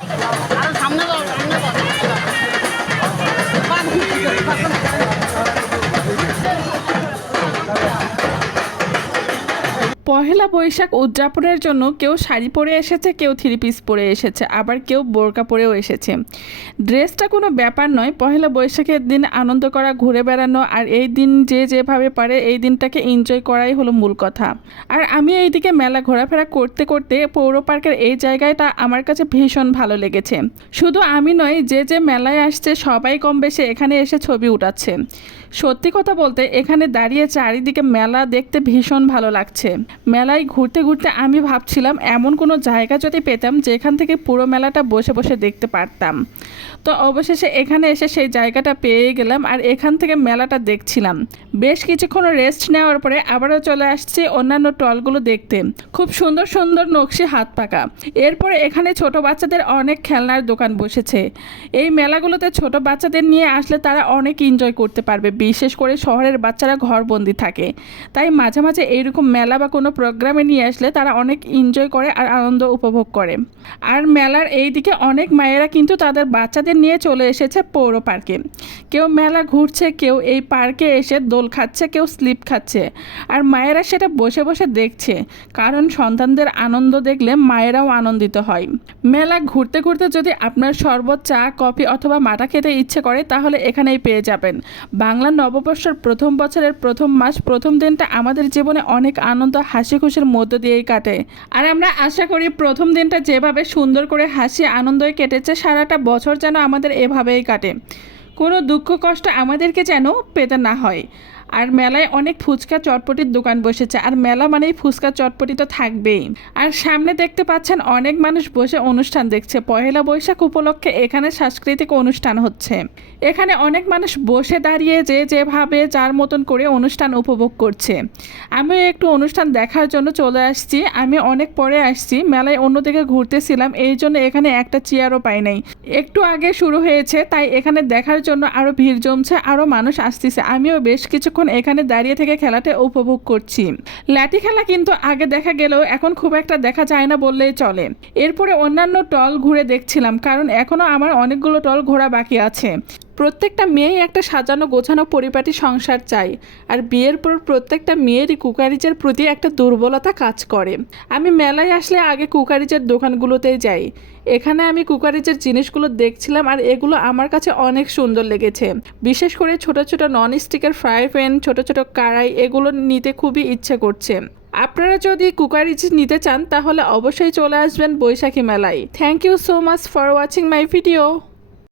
আরও সামনে পহেলা বৈশাখ উদযাপনের জন্য কেউ শাড়ি পরে এসেছে, কেউ থ্রি পিস পরে এসেছে, আবার কেউ বোরকা পরেও এসেছে। ড্রেসটা কোনো ব্যাপার নয়, পহেলা বৈশাখের দিন আনন্দ করা, ঘুরে বেড়ানো, আর এই দিন যে যেভাবে পারে এই দিনটাকে এনজয় করাই হলো মূল কথা। আর আমি এইদিকে মেলা ঘোরাফেরা করতে করতে পৌর পার্কের এই জায়গাটা আমার কাছে ভীষণ ভালো লেগেছে। শুধু আমি নয়, যে যে মেলায় আসছে সবাই কম বেশি এখানে এসে ছবি উঠাচ্ছে। সত্যি কথা বলতে এখানে দাঁড়িয়ে চারিদিকে মেলা দেখতে ভীষণ ভালো লাগছে। মেলায় ঘুরতে ঘুরতে আমি ভাবছিলাম এমন কোনো জায়গা যদি পেতাম যেখান থেকে পুরো মেলাটা বসে বসে দেখতে পারতাম। তো অবশেষে এখানে এসে সেই জায়গাটা পেয়ে গেলাম আর এখান থেকে মেলাটা দেখছিলাম। বেশ কিছুক্ষণ রেস্ট নেওয়ার পরে আবারও চলে আসছি অন্যান্য টলগুলো দেখতে। খুব সুন্দর সুন্দর নকশি হাত পাকা। এরপরে এখানে ছোট বাচ্চাদের অনেক খেলনার দোকান বসেছে। এই মেলাগুলোতে ছোট বাচ্চাদের নিয়ে আসলে তারা অনেক এনজয় করতে পারবে, বিশেষ করে শহরের বাচ্চারা ঘরবন্দি থাকে। তাই মাঝে মাঝে এইরকম মেলা বা কোনো প্রোগ্রামে নিয়ে আসলে তারা অনেক এনজয় করে আর আনন্দ উপভোগ করে। আর মেলার এই দিকে অনেক মায়েরা কিন্তু তাদের বাচ্চাদের নিয়ে চলে এসেছে পৌর পার্কে। কেউ মেলা ঘুরছে, কেউ এই পার্কে এসে দোল খাচ্ছে, কেউ স্লিপ খাচ্ছে। আর মায়েরা সেটা বসে বসে দেখছে, কারণ সন্তানদের আনন্দ দেখলে মায়েরাও আনন্দিত হয়। মেলা ঘুরতে ঘুরতে যদি আপনার শরবত, চা, কফি অথবা মাটা খেতে ইচ্ছে করে, তাহলে এখানেই পেয়ে যাবেন। বাংলা নববর্ষের প্রথম বছরের প্রথম মাস, প্রথম দিনটা আমাদের জীবনে অনেক আনন্দ, হাসি খুশির মধ্য দিয়েই কাটে। আর আমরা আশা করি প্রথম দিনটা যেভাবে সুন্দর করে হাসি আনন্দই কেটেছে, সারাটা বছর যেন আমাদের এভাবেই কাটে। কোনো দুঃখ কষ্ট আমাদেরকে যেন পেতে না হয়। আর মেলায় অনেক ফুচকা চটপটির দোকান বসেছে। আর মেলা মানেই ফুচকা চটপটি তো থাকবেই। আর সামনে দেখতে পাচ্ছেন অনেক মানুষ বসে অনুষ্ঠান দেখছে। পহেলা বৈশাখ উপলক্ষে এখানে সাংস্কৃতিক অনুষ্ঠান হচ্ছে। এখানে অনেক মানুষ বসে দাঁড়িয়ে যে যেভাবে যার মতন করে অনুষ্ঠান উপভোগ করছে। আমিও একটু অনুষ্ঠান দেখার জন্য চলে আসছি। আমি অনেক পরে আসছি। মেলায় অন্যদিকে ঘুরতেছিলাম। এই জন্য এখানে একটা চেয়ারও পাই নাই। একটু আগে শুরু হয়েছে, তাই এখানে দেখার জন্য আরও ভিড় জমছে আরও মানুষ আসতেছে। আমিও বেশ কিছুক্ষণ এখানে দাঁড়িয়ে থেকে খেলাটা উপভোগ করছি। লাঠি খেলা কিন্তু আগে দেখা গেলেও এখন খুব একটা দেখা যায় না বললেই চলে। এরপরে অন্যান্য টল ঘুরে দেখছিলাম, কারণ এখনও আমার অনেকগুলো টল ঘোরা বাকি আছে। প্রত্যেকটা মেয়েই একটা সাজানো গোছানো পরিপাটি সংসার চাই, আর বিয়ের পর প্রত্যেকটা মেয়েরই কুকারিজের প্রতি একটা দুর্বলতা কাজ করে। আমি মেলায় আসলে আগে কুকারিজের দোকানগুলোতেই যাই। এখানে আমি কুকারিজের জিনিসগুলো দেখছিলাম, আর এগুলো আমার কাছে অনেক সুন্দর লেগেছে। বিশেষ করে ছোট ছোট নন স্টিকের ফ্রাই প্যান ছোট ছোট কড়াই, এগুলো নিতে খুবই ইচ্ছে করছে। আপনারা যদি কুকারিজ নিতে চান, তাহলে অবশ্যই চলে আসবেন বৈশাখী মেলায়। Thank you so much for watching my video